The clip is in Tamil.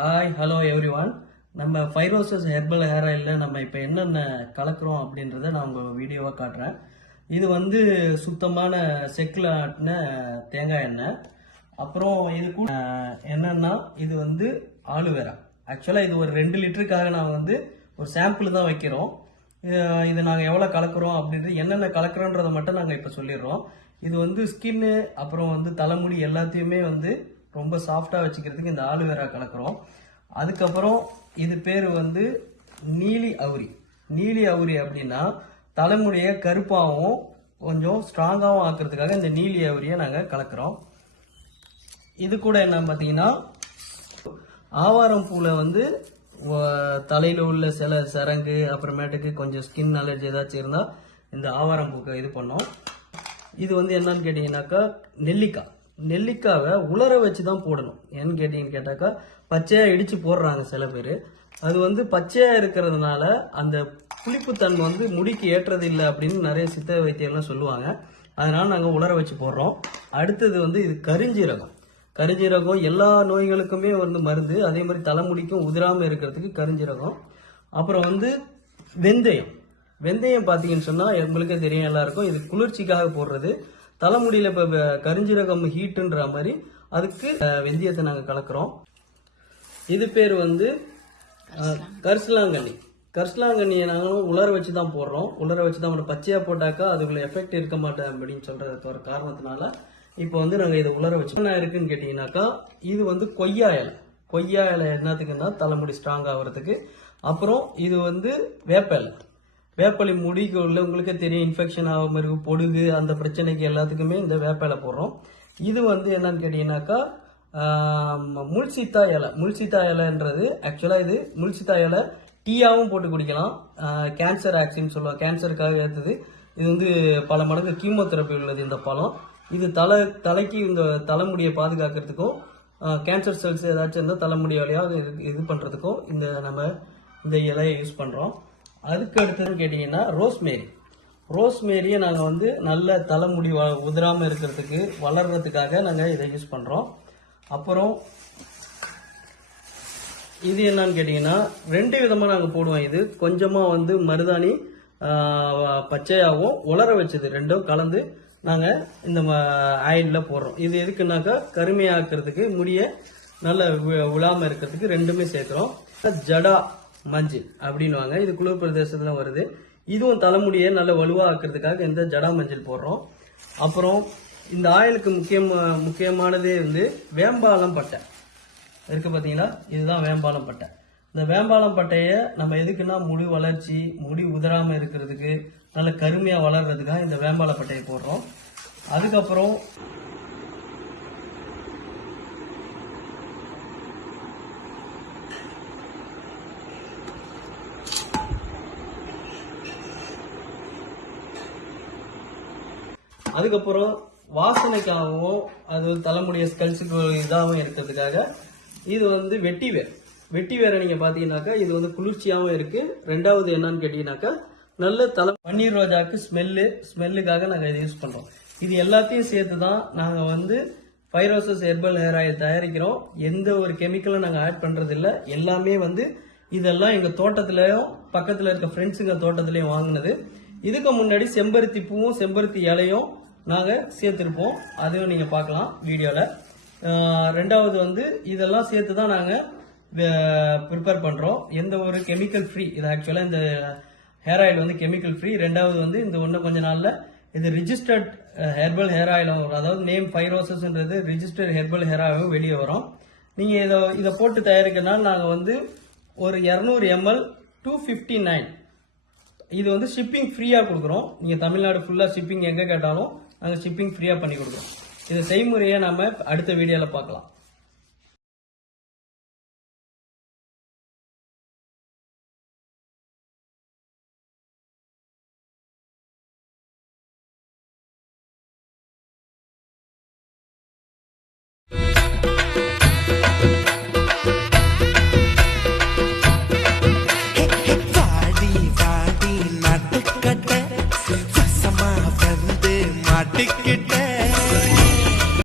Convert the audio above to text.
Hi hello every one. நம்ம ஃபைரோசஸ் ஹெர்பல் ஹேர் ஆயிலில் நம்ம இப்போ என்னென்ன கலக்கிறோம் அப்படின்றத நான் உங்கள் வீடியோவாக காட்டுறேன். இது வந்து சுத்தமான செக்கில் ஆட்டின தேங்காய் எண்ணெய். அப்புறம் இது கூட என்னன்னா இது வந்து ஆலுவேரா. ஆக்சுவலாக இது ஒரு 2 லிட்டருக்காக நான் வந்து ஒரு சாம்பிள் தான் வைக்கிறோம். இது நாங்கள் எவ்வளோ கலக்கிறோம் அப்படின்றது என்னென்ன கலக்கிறோன்றதை மட்டும் நாங்கள் இப்போ சொல்லிடுறோம். இது வந்து ஸ்கின்னு அப்புறம் வந்து தலைமுடி எல்லாத்தையுமே வந்து ரொம்ப சாஃப்டாக வச்சுக்கிறதுக்கு இந்த ஆலுவேரா கலக்கிறோம். அதுக்கப்புறம் இது பேர் வந்து நீலி அவுரி. நீலி அவுரி அப்படின்னா தலைமுடியை கருப்பாகவும் கொஞ்சம் ஸ்ட்ராங்காகவும் ஆக்குறதுக்காக இந்த நீலி அவுரியை நாங்கள் கலக்கிறோம். இது கூட என்ன பார்த்தீங்கன்னா ஆவாரம் பூவில் வந்து தலையில் உள்ள சில சரங்கு அப்புறமேட்டுக்கு கொஞ்சம் ஸ்கின் அலர்ஜி ஏதாச்சும் இருந்தால் இந்த ஆவாரம் பூக்கை இது பண்ணோம். இது வந்து என்னன்னு கேட்டிங்கனாக்கா நெல்லிக்காவை உலர வச்சு தான் போடணும். ஏன்னு கேட்டாக்கா பச்சையாக இடித்து போடுறாங்க சில பேர். அது வந்து பச்சையாக இருக்கிறதுனால அந்த புளிப்புத்தன்மை வந்து முடிக்கு ஏற்றது இல்லை அப்படின்னு நிறைய சித்த வைத்தியம்லாம் சொல்லுவாங்க. அதனால நாங்கள் உலர வச்சு போடுறோம். அடுத்தது வந்து இது கருஞ்சீரகம் எல்லா நோய்களுக்குமே வந்து மருந்து. அதே மாதிரி தலைமுடிக்கும் உதிராமல் இருக்கிறதுக்கு கருஞ்சீரகம். அப்புறம் வந்து வெந்தயம் பார்த்தீங்கன்னு சொன்னால் உங்களுக்கே தெரியும் எல்லாருக்கும். இது குளிர்ச்சிக்காக போடுறது. தலைமுடியில் இப்போ கருஞ்சீரகம் ஹீட்டுன்ற மாதிரி அதுக்கு வெந்தயத்தை நாங்கள் கலக்கிறோம். இது பேர் வந்து கரிசலாங்கண்ணியை நாங்களும் உலர வச்சு தான் போடுறோம். உலர வச்சு தான் பச்சையாக போட்டாக்கா அதுக்குள்ள எஃபெக்ட் இருக்க மாட்டேன் அப்படின்னு சொல்றது ஒரு காரணத்தினால இப்போ வந்து நாங்கள் இதை உலர வச்சு என்ன இருக்குன்னு கேட்டிங்கனாக்கா இது வந்து கொய்யா இலை என்னத்துக்குன்னா தலைமுடி ஸ்ட்ராங் ஆகிறதுக்கு. அப்புறம் இது வந்து வேப்பலை முடிக்கு உள்ள உங்களுக்கே தெரியும் இன்ஃபெக்ஷன் ஆகாம இருக்கு, பொடுகு அந்த பிரச்சனைக்கு எல்லாத்துக்குமே இந்த வேப்பலை போடுறோம். இது வந்து என்னன்னு கேட்டீங்கன்னாக்கா முள்சீத்தா இலைன்றது ஆக்சுவலாக இது முள்சீத்தா இலை டீயாவும் போட்டு குடிக்கலாம். கேன்சர் ஆக்சின்னு சொல்லுவாங்க, கேன்சருக்காக ஏற்றுது. இது வந்து பல மடங்கு கீமோதெரப்பி உள்ளது இந்த பழம். இது தலைக்கு இந்த தலைமுடியை பாதுகாக்கிறதுக்கும் கேன்சர் செல்ஸ் ஏதாச்சும் இருந்தால் தலைமுடி வழியாக இது பண்ணுறதுக்கும் நம்ம இந்த இலையை யூஸ் பண்ணுறோம். அதுக்கு அடுத்ததுன்னு கேட்டிங்கன்னா ரோஸ்மேரியை நாங்கள் வந்து நல்ல தலைமுடி உதிராமல் இருக்கிறதுக்கு வளர்கிறதுக்காக நாங்கள் இதை யூஸ் பண்ணுறோம். அப்புறம் இது என்னன்னு கேட்டிங்கன்னா 2 விதமாக நாங்கள் போடுவோம். இது கொஞ்சமாக வந்து மருதாணி பச்சையாகவும் உலர வச்சது ரெண்டும் கலந்து நாங்கள் இந்த ஆயிலில் போடுறோம். இது எதுக்குன்னாக்கா கருமையாக்குறதுக்கு முடிய நல்ல விழாமல் இருக்கிறதுக்கு ரெண்டுமே சேர்க்குறோம். ஜடா மஞ்சள் அப்படின்வாங்க. இது குளிர் பிரதேசத்துல வருது. இதுவும் தலைமுடியை நல்ல வலுவாக்குறதுக்காக இந்த ஜடா மஞ்சள் போடுறோம். அப்புறம் இந்த ஆயிலுக்கு முக்கியமானதே வந்து வேம்பாலம் பட்டை இருக்கு பார்த்தீங்களா. இதுதான் வேம்பாலம் பட்டை. இந்த வேம்பாலம் பட்டையை நம்ம எதுக்குன்னா முடி வளர்ச்சி, முடி உதராமல் இருக்கிறதுக்கு, நல்ல கருமையாக வளர்றதுக்காக இந்த வேம்பால பட்டையை போடுறோம். அதுக்கப்புறம் வாசனைக்காகவும் அது தலைமுடிய ஸ்கல்ஸுக்கு இதாகவும் இருக்கிறதுக்காக இது வந்து வெட்டிவேரை நீங்க பாத்தீங்கன்னாக்கா இது வந்து குளிர்ச்சியாகவும் இருக்கு. ரெண்டாவது என்னன்னு கேட்டீங்கன்னாக்கா நல்ல பன்னீர் ரோஜாக்கு ஸ்மெல்லுக்காக நாங்கள் இதை யூஸ் பண்றோம். இது எல்லாத்தையும் சேர்த்து தான் நாங்கள் வந்து ஃபைரோசஸ் ஹெர்பல் ஹேர் ஆயில் தயாரிக்கிறோம். எந்த ஒரு கெமிக்கலும் நாங்கள் ஆட் பண்றது இல்லை. எல்லாமே வந்து இதெல்லாம் எங்க தோட்டத்திலையும் பக்கத்தில் இருக்க ஃப்ரெண்ட்ஸுங்க தோட்டத்திலையும் வாங்கினது. இதுக்கு முன்னாடி செம்பருத்தி பூவும் செம்பருத்தி இலையும் நாங்கள் சேர்த்துருப்போம். அதையும் நீங்கள் பார்க்கலாம் வீடியோவில். ரெண்டாவது வந்து இதெல்லாம் சேர்த்து தான் நாங்கள் ப்ரிப்பேர் பண்ணுறோம். எந்த ஒரு கெமிக்கல் ஃப்ரீ. இது ஆக்சுவலாக இந்த ஹேர் ஆயில் வந்து கெமிக்கல் ஃப்ரீ. ரெண்டாவது வந்து இந்த ஒன்று கொஞ்ச நாளில் இது ரிஜிஸ்டர்ட் ஹெர்பல் ஹேர் ஆயில் வரும். அதாவது நேம் ஃபைரோசஸ்ன்றது ரிஜிஸ்டர்ட் ஹெர்பல் ஹேர் ஆயில் வெளியே வரும். நீங்கள் இதை போட்டு தயாரிக்கிறதுனால நாங்கள் வந்து ஒரு 200 ml 259. இது வந்து ஷிப்பிங் ஃப்ரீயாக கொடுக்குறோம். நீங்கள் தமிழ்நாடு ஃபுல்லாக ஷிப்பிங் எங்கே கேட்டாலும் நாங்கள் ஷிப்பிங் ஃப்ரீயாக பண்ணி கொடுக்குறோம். இது செய்முறையை நம்ம அடுத்த வீடியோவில் பார்க்கலாம்.